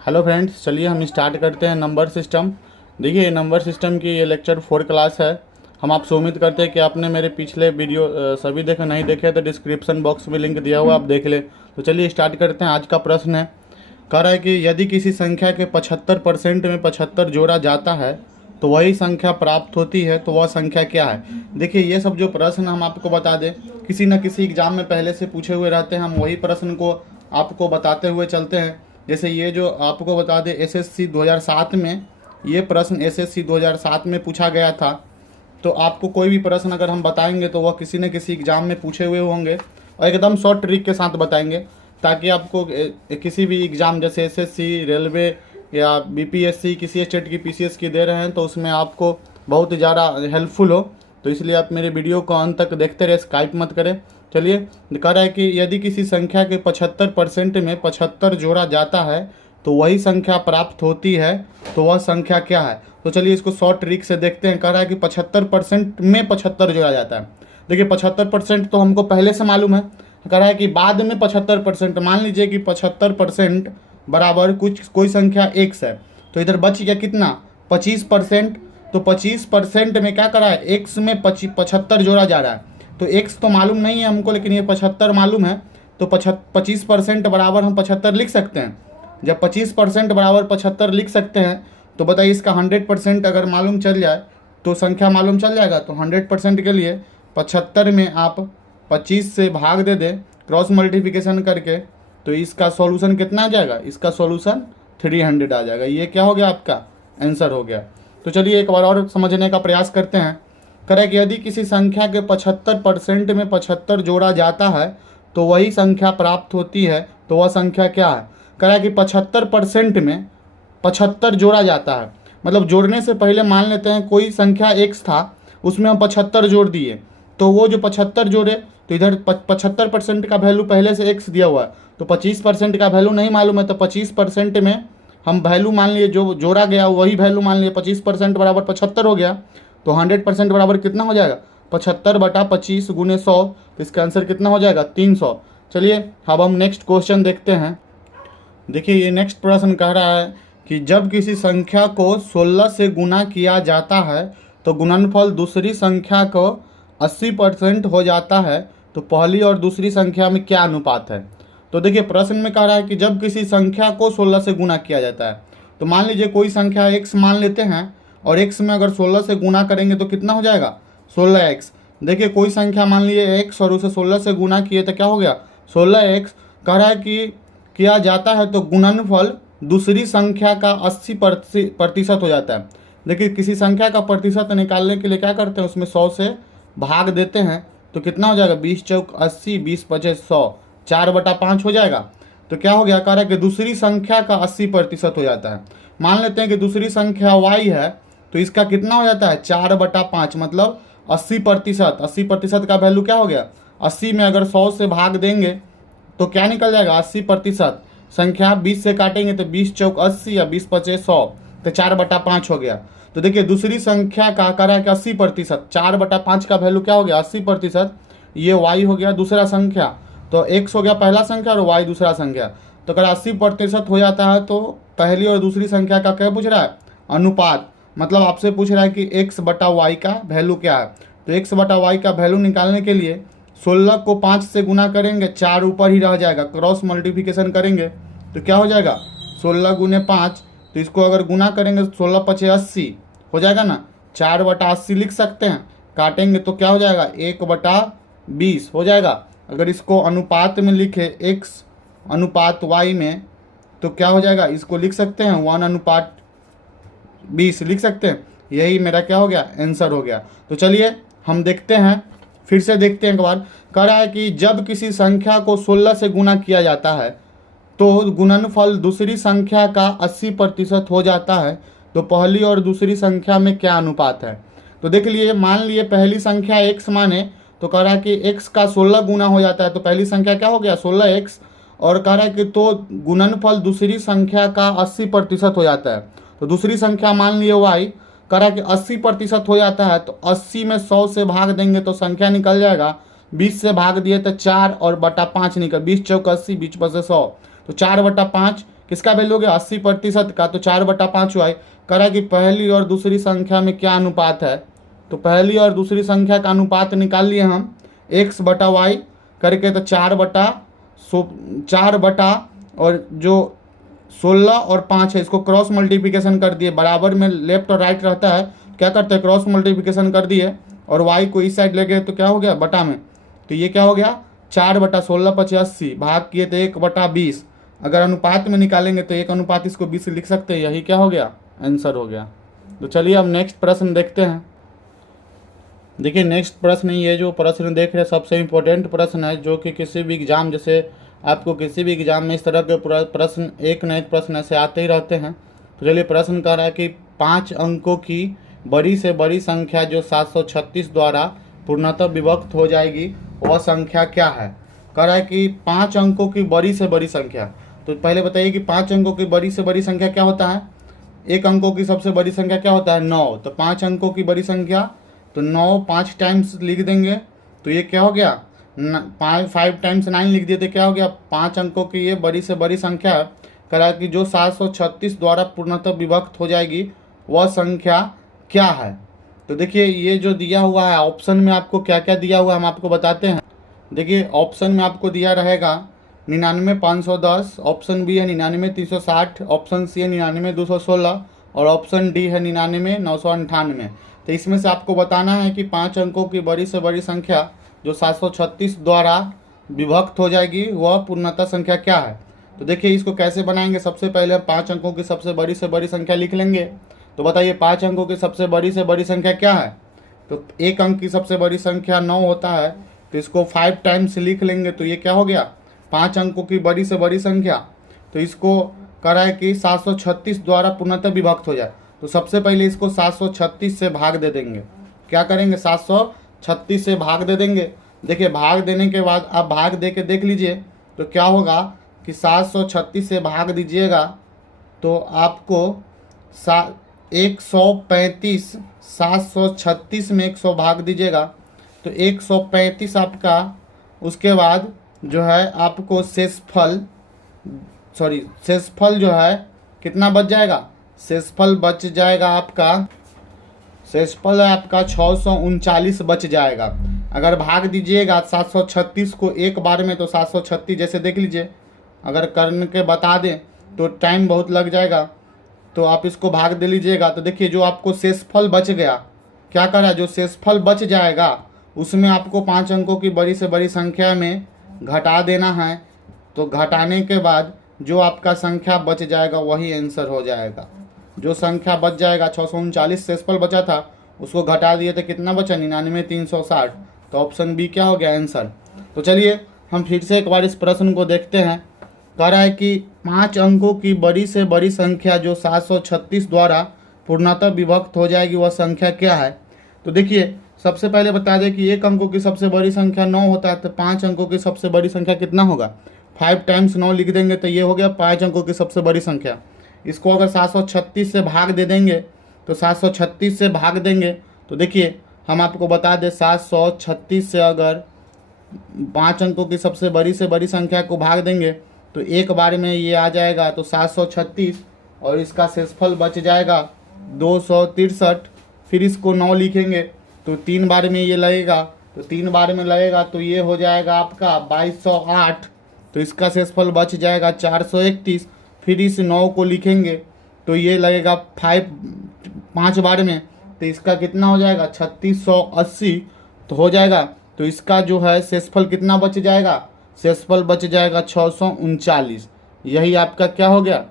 Hello friends, चलिए हम start करते हैं नंबर सिस्टम। देखिए, नंबर सिस्टम की ये लेक्चर 4 क्लास है। हम आपसे उम्मीद करते हैं कि आपने मेरे पिछले वीडियो सभी देखे, नहीं देखे तो डिस्क्रिप्शन बॉक्स में लिंक दिया हुआ, आप देख ले। तो चलिए स्टार्ट करते हैं। आज का प्रश्न है, कह रहा है कि यदि किसी संख्या के 75% में 75 जोड़ा जाता है तो वही संख्या प्राप्त होती है, तो वह संख्या क्या है। देखिए, ये सब जो प्रश्न हम आपको बता दें, किसी न किसी एग्जाम में पहले से पूछे हुए रहते हैं। हम वही प्रश्न को आपको बताते हुए चलते हैं। जैसे ये जो आपको बता दें, एसएससी 2007 में ये प्रश्न एसएससी 2007 में पूछा गया था। तो आपको कोई भी प्रश्न अगर हम बताएंगे तो वह किसी न किसी एग्जाम में पूछे हुए होंगे, और एकदम शॉर्ट ट्रिक के साथ बताएंगे, ताकि आपको किसी भी एग्ज़ाम जैसे एसएससी, रेलवे या बीपीएससी, किसी स्टेट की पीसीएस की दे रहे हैं तो उसमें आपको बहुत ज़्यादा हेल्पफुल हो। तो इसलिए आप मेरे वीडियो को अंत तक देखते रहे, स्किप मत करें। चलिए, कह रहा है कि यदि किसी संख्या के 75% में 75 जोड़ा जाता है तो वही संख्या प्राप्त होती है, तो वह संख्या क्या है। तो चलिए इसको शॉर्ट ट्रिक से देखते हैं। कह रहा है कि 75% में 75 जोड़ा जाता है। देखिए, 75% तो हमको पहले से मालूम है। कह रहा है कि बाद में 75%, मान लीजिए कि 75% बराबर कोई संख्या x है, तो इधर बच गया कितना, 25%। तो 25% में क्या करा है, x में 75 जोड़ा जा रहा है। तो x तो मालूम नहीं है हमको, लेकिन ये 75 मालूम है। तो 25% बराबर हम 75 लिख सकते हैं। जब 25% बराबर 75 लिख सकते हैं तो बताइए, इसका 100% अगर मालूम चल जाए तो संख्या मालूम चल जाएगा। तो 100% के लिए 75 में आप 25 से भाग दे दें क्रॉस मल्टीप्लिकेशन करके, तो इसका सॉल्यूशन कितना आ जाएगा, इसका सॉल्यूशन 300 आ जाएगा। ये क्या हो गया, आपका आंसर हो गया। तो चलिए एक बार और समझने का प्रयास करते हैं। करें कि यदि किसी संख्या के 75% में 75 जोड़ा जाता है तो वही संख्या प्राप्त होती है, तो वह संख्या क्या है। करें कि 75% में 75 जोड़ा जाता है, मतलब जोड़ने से पहले मान लेते हैं कोई संख्या x था, उसमें हम 75 जोड़ दिए, तो वो जो 75 जोड़े, तो इधर 75% का वैल्यू पहले से x दिया हुआ है, तो 25% का वैल्यू नहीं मालूम है। तो 25% में हम वैल्यू मान लिए, जो जोड़ा गया वही वैल्यू मान लिए, 25% बराबर 75 हो गया। तो 100% बराबर कितना हो जाएगा, 75/25 गुने 100। तो इसका आंसर कितना हो जाएगा, 300। चलिए अब हम नेक्स्ट क्वेश्चन देखते हैं। देखिए, ये नेक्स्ट प्रश्न कह रहा है कि जब किसी संख्या को 16 से गुना किया जाता है तो गुणनफल दूसरी संख्या को 80% हो जाता है, तो पहली और दूसरी संख्या में क्या अनुपात है। तो देखिए, प्रश्न में कह रहा है कि जब किसी संख्या को 16 से गुना किया जाता है, तो मान लीजिए कोई संख्या x मान लेते हैं, और x में अगर 16 से गुना करेंगे तो कितना हो जाएगा, 16x। देखिए, कोई संख्या मान लिए x और उसे 16 से गुना किए तो क्या हो गया, 16x। कह रहा है कि किया जाता है तो गुणनफल दूसरी संख्या का 80% हो जाता है। देखिए, किसी संख्या का प्रतिशत निकालने के लिए क्या करते हैं, उसमें 100 से भाग देते हैं, तो कितना हो जाएगा, 20 चौक 80, 20 पचे 100, 4/5 हो जाएगा। तो क्या हो गया, कह रहा है कि दूसरी संख्या का 80% हो जाता है। मान लेते हैं कि दूसरी संख्या y है, तो इसका कितना हो जाता है, 4/5, मतलब 80%। 80% का वैल्यू क्या हो गया, 80 में अगर 100 से भाग देंगे तो क्या निकल जाएगा, 80%। संख्या 20 से काटेंगे तो 20 चौक 80 या 20 पचे 100, तो 4/5 हो गया। तो देखिए, दूसरी संख्या का करा कि 80%, 4/5 का वैल्यू क्या हो गया, 80%। ये y हो गया दूसरा संख्या, तो x हो गया पहला संख्या और y दूसरा संख्या। तो अगर 80% हो जाता है तो पहली और दूसरी संख्या का क्या पूछ रहा है, अनुपात। मतलब आपसे पूछ रहा है कि x/y का वैल्यू क्या है। तो x/y का वैल्यू निकालने के लिए 16 को 5 से गुना करेंगे, 4 ऊपर ही रह जाएगा, क्रॉस मल्टीप्लिकेशन करेंगे तो क्या हो जाएगा, 16 गुने 5। तो इसको अगर गुना करेंगे 16 पचे 80 हो जाएगा ना, 4/80 लिख सकते हैं। काटेंगे तो क्या हो जाएगा, 1/20 हो जाएगा। अगर इसको अनुपात में लिखे x अनुपात y में, तो क्या हो जाएगा, इसको लिख सकते हैं 1/20 लिख सकते हैं। यही मेरा क्या हो गया, आंसर हो गया। तो चलिए हम देखते हैं, फिर से देखते हैं एक बार। कह रहा है कि जब किसी संख्या को 16 से गुना किया जाता है तो गुणनफल दूसरी संख्या का 80% हो जाता है, तो पहली और दूसरी संख्या में क्या अनुपात है। तो देख लिए, मान लिए पहली संख्या x माने, तो कह रहा है कि x का 16 गुना हो जाता है, तो पहली संख्या क्या हो गया, 16x। और कह रहा है कि तो गुणनफल दूसरी संख्या का 80% हो जाता है, तो दूसरी संख्या मान लिए y। कह रहा है कि 80% हो जाता है, तो 80 में 100 से भाग देंगे तो संख्या निकल जाएगा, 20 से भाग दिए तो 4 और बटा 5 निकल, 20 चौक 80, 20 पर से 100, तो 4/5 किसका वैल्यू हो गया 80% का, तो 4/5 हुआ है। कह रहा है कि पहली और दूसरी संख्या में क्या अनुपात है, तो पहली और दूसरी संख्या का अनुपात निकाल लिए हम x/y करके, तो 4/, और जो 16 और 5 है इसको क्रॉस मल्टीप्लिकेशन कर दिए, बराबर में लेफ्ट और राइट रहता है, क्या करते हैं क्रॉस मल्टीप्लिकेशन कर दिए, और y को इस साइड ले गए तो क्या हो गया बटा में, तो ये क्या हो गया 4/16 × 80, भाग किए तो 1/20। अगर अनुपात में निकालेंगे तो 1 इसको 20 लिख सकते हैं, यही क्या हो गया आंसर हो गया। तो चलिए अब नेक्स्ट प्रश्न देखते हैं। देखिए नेक्स्ट प्रश्न, ये जो प्रश्न देख रहे हैं सबसे इम्पोर्टेंट प्रश्न है, जो कि किसी भी एग्जाम, जैसे आपको किसी भी एग्जाम में इस तरह के प्रश्न एक न एक प्रश्न ऐसे आते ही रहते हैं। तो चलिए प्रश्न कह रहा है कि 5 अंकों की बड़ी से बड़ी संख्या जो 736 द्वारा पूर्णतः विभक्त हो जाएगी वह संख्या क्या है। कह रहा है कि 5 अंकों की बड़ी से बड़ी संख्या, तो पहले बताइए कि 5 अंकों की बड़ी से बड़ी संख्या क्या होता है। एक अंकों की सबसे बड़ी संख्या क्या होता है 9, तो 5 अंकों की बड़ी संख्या, तो 9 5 टाइम्स लिख देंगे, तो ये क्या हो गया 5 टाइम्स 9 लिख दिए, तो क्या हो गया 5 अंकों की ये बड़ी से बड़ी संख्या। करा कि जो 736 द्वारा पूर्णतः विभक्त हो जाएगी वह संख्या क्या है। तो देखिए ये जो दिया हुआ है ऑप्शन में आपको क्या क्या दिया हुआ है हम आपको बताते हैं। देखिए ऑप्शन में आपको दिया रहेगा 99,510, ऑप्शन बी है 99,360, ऑप्शन सी है 99,216 और ऑप्शन डी है 99,998। तो इसमें से आपको बताना है कि 5 अंकों की बड़ी से बड़ी संख्या जो 736 द्वारा विभक्त हो जाएगी वह पूर्णतः संख्या क्या है। तो देखिए इसको कैसे बनाएंगे, सबसे पहले 5 अंकों की सबसे बड़ी से बड़ी संख्या लिख लेंगे। तो बताइए 5 अंकों की सबसे बड़ी से बड़ी संख्या क्या है, तो एक अंक की सबसे बड़ी संख्या 9 होता है, तो इसको 5 टाइम्स लिख लेंगे, तो ये क्या हो गया 5 अंकों की बड़ी से बड़ी संख्या। तो इसको करा है कि 736 द्वारा पूर्णतः विभक्त हो जाए, तो सबसे पहले इसको 736 से भाग दे देंगे। क्या करेंगे 736 से भाग दे देंगे। देखिए भाग देने के बाद आप भाग दे के देख लीजिए, तो क्या होगा कि 736 से भाग दीजिएगा तो आपको 135, 736 में 100 भाग दीजिएगा तो 135 आपका, उसके बाद जो है आपको शेषफल जो है कितना बच जाएगा, शेषफल बच जाएगा आपका, शेषफल आपका 639 बच जाएगा। अगर भाग दीजिएगा 736 को एक बार में तो 736 जैसे देख लीजिए, अगर करने के बता दें तो टाइम बहुत लग जाएगा, तो आप इसको भाग दे लीजिएगा। तो देखिए जो आपको शेषफल बच गया, क्या करा जो शेषफल बच जाएगा उसमें आपको 5 अंकों की बड़ी से बड़ी संख्या में घटा देना है। तो घटाने के बाद जो आपका संख्या बच जाएगा वही आंसर हो जाएगा। जो संख्या बच जाएगा 639 शेषफल बचा था उसको घटा दिए तो कितना बचा 99,360, तो ऑप्शन बी क्या हो गया आंसर। तो चलिए हम फिर से एक बार इस प्रश्न को देखते हैं। कह रहा है कि 5 अंकों की बड़ी से बड़ी संख्या जो 736 द्वारा पूर्णतः विभक्त हो जाएगी वह संख्या क्या है। तो देखिए सबसे पहले बता दें कि एक अंकों की सबसे बड़ी संख्या 9 होता है, तो 5 अंकों की सबसे बड़ी संख्या कितना होगा 5 टाइम्स 9 लिख देंगे, तो ये हो गया 5 अंकों की सबसे बड़ी संख्या। इसको अगर 736 से भाग दे देंगे तो 736 से भाग देंगे तो देखिए हम आपको बता दें 736 से अगर 5 अंकों की सबसे बड़ी संख्या को भाग देंगे तो एक बार में ये आ जाएगा, तो 736 और इसका शेषफल बच जाएगा 263। फिर इसको 9 लिखेंगे तो 3 बार में ये लगेगा, तो 3 बार में लगेगा तो ये हो जाएगा आपका 2208, तो इसका शेषफल बच जाएगा 431। फिर इस 9 को लिखेंगे तो ये लगेगा 5 बार में, तो इसका कितना हो जाएगा 3680 तो हो जाएगा। तो इसका जो है शेषफल कितना बच जाएगा, शेषफल बच जाएगा 639। यही आपका क्या हो गया,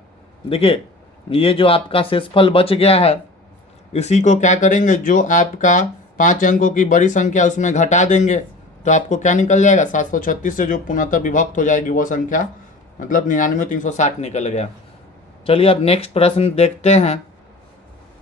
देखिए ये जो आपका शेषफल बच गया है इसी को क्या करेंगे जो आपका 5 अंकों की बड़ी संख्या उसमें घटा देंगे, तो आपको क्या निकल जाएगा 736 से जो पूर्णतः विभक्त हो जाएगी वो संख्या, मतलब 99,360 निकल गया। चलिए अब नेक्स्ट प्रश्न देखते हैं।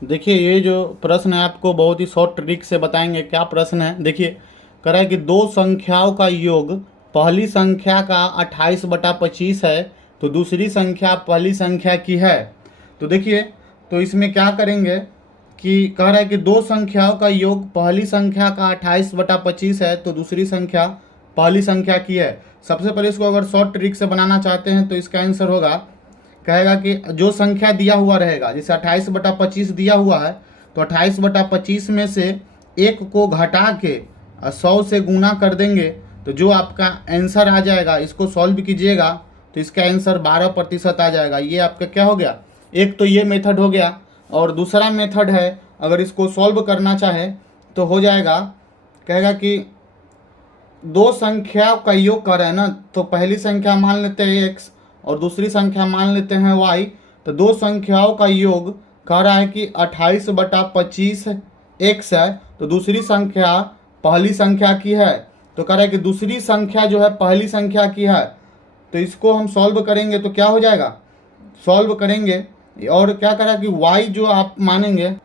देखिए ये जो प्रश्न है आपको बहुत ही शॉर्ट ट्रिक से बताएंगे क्या प्रश्न है। देखिए कह रहा है कि दो संख्याओं का योग पहली संख्या का 28/25 है तो दूसरी संख्या पहली संख्या की है। तो देखिए तो इसमें क्या करेंगे कि कह रहा है कि दो संख्याओं का योग पहली संख्या का 28/25 है तो दूसरी संख्या पहली संख्या की है। सबसे पहले इसको अगर शॉर्ट ट्रिक से बनाना चाहते हैं तो इसका आंसर होगा, कहेगा कि जो संख्या दिया हुआ रहेगा, जैसे 28/25 दिया हुआ है तो 28/25 में से 1 को घटा के 100 से गुना कर देंगे तो जो आपका आंसर आ जाएगा, इसको सॉल्व कीजिएगा तो इसका आंसर 12% आ जाएगा। ये आपका क्या हो गया, एक तो ये मेथड हो गया। और दूसरा मेथड है, अगर इसको सॉल्व करना चाहे तो हो जाएगा, कहेगा कि दो संख्या का योग कर रहे हैं ना, तो पहली संख्या मान लेते हैं x और दूसरी संख्या मान लेते हैं y। तो दो संख्याओं का योग कह रहा है कि 28/25 x है, तो दूसरी संख्या पहली संख्या की है, तो कह रहा है कि दूसरी संख्या जो है पहली संख्या की है। तो इसको हम सॉल्व करेंगे तो क्या हो जाएगा, सॉल्व करेंगे और क्या कह रहा है कि y जो आप मानेंगे,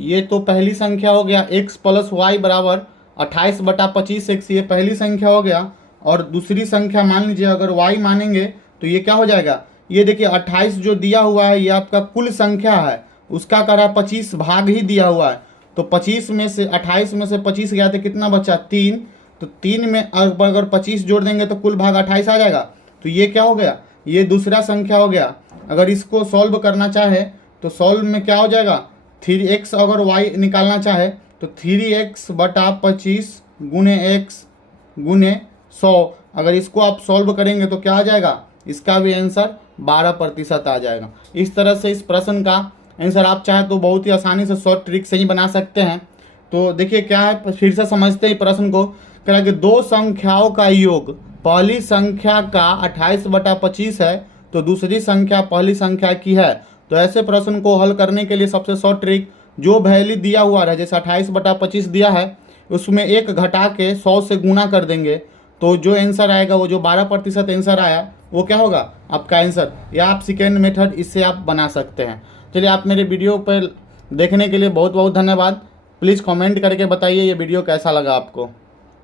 ये तो पहली संख्या हो गया, x + y बराबर 28/25x, ये पहली संख्या हो गया। और दूसरी संख्या मान लीजिए अगर y मानेंगे तो ये क्या हो जाएगा, ये देखिए 28 जो दिया हुआ है ये आपका कुल संख्या है, उसका कह रहा है 25 भाग ही दिया हुआ है। तो 25 में से 28 में से 25 गया तो कितना बचा, 3। तो 3 में अगर 25 जोड़ देंगे तो कुल भाग 28 आ जाएगा। तो ये क्या हो गया, ये दूसरा संख्या हो गया। अगर इसको सॉल्व करना चाहे तो सॉल्व में क्या हो जाएगा, 3x, अगर y निकालना चाहे तो 3x/25 गुने x गुने 100। अगर इसको आप सॉल्व करेंगे तो क्या आ जाएगा, इसका भी आंसर 12% आ जाएगा। इस तरह से इस प्रश्न का आंसर आप चाहे तो बहुत ही आसानी से शॉर्ट ट्रिक से ही बना सकते हैं। तो देखिए क्या है, फिर से समझते हैं प्रश्न को। कह रहा कि दो संख्याओं का योग पहली संख्या का 28/25 है, तो दूसरी संख्या पहली संख्या की है। तो ऐसे प्रश्न को हल करने के लिए सबसे शॉर्ट ट्रिक, जो वैल्यू दिया हुआ है, जैसे 28/25 दिया है, उसमें 1 घटा के 100 से गुना कर देंगे तो जो आंसर आएगा, वो जो 12% आंसर आया वो क्या होगा, आपका आंसर। या आप सेकेंड मेथड इससे आप बना सकते हैं। चलिए, आप मेरे वीडियो पर देखने के लिए बहुत बहुत धन्यवाद। प्लीज़ कमेंट करके बताइए ये वीडियो कैसा लगा आपको।